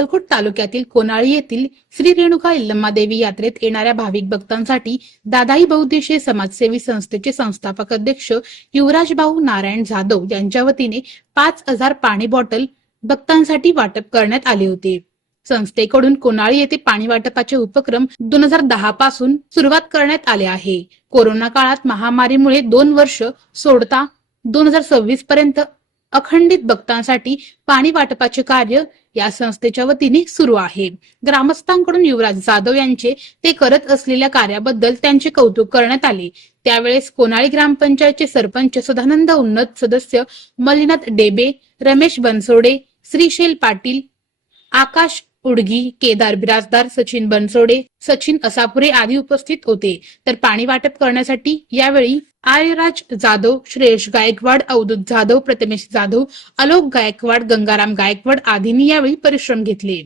अक्कलकोट तालुक्यातील कोनाळी येथील श्री रेणुका यल्लम्मादेवी यात्रेत येणाऱ्या भाविक भक्तांसाठी दादाई बहुउद्देशीय समाजसेवी संस्थेचे संस्थापक अध्यक्ष युवराज भाऊ नारायण जाधव यांच्या वतीने 5,000 पाणी बॉटल भक्तांसाठी वाटप करण्यात आले होते। संस्थेकडून कोनाळी येथे पाणी वाटपाचे उपक्रम 2010 पासून सुरुवात करण्यात आले आहे। कोरोना काळात महामारीमुळे 2 वर्ष सोडता 2026 पर्यंत अखंडित भक्तांसाठी पाणी वाटपाचे कार्य या संस्थेच्या वतीने सुरू आहे। ग्रामस्थांकडून युवराज जाधव यांचे ते करत असलेल्या कार्याबद्दल त्यांचे कौतुक करण्यात आले। त्यावेळेस कोनाळी ग्रामपंचायतचे सरपंच सदानंद उन्नत, सदस्य मल्लीनाथ डेबे, रमेश बनसोडे, श्रीशैल पाटील, आकाश उडगी, केदार बिराजदार, सचिन बनसोडे, सचिन असापुरे आदी उपस्थित होते। तर पाणी वाटप करण्यासाठी यावेळी आर्यराज जाधव, श्रेयश गायकवाड, अवधूत जाधव, प्रथमेश जाधव, आलोक गायकवाड, गंगाराम गायकवाड आदींनी यावेळी परिश्रम घेतले।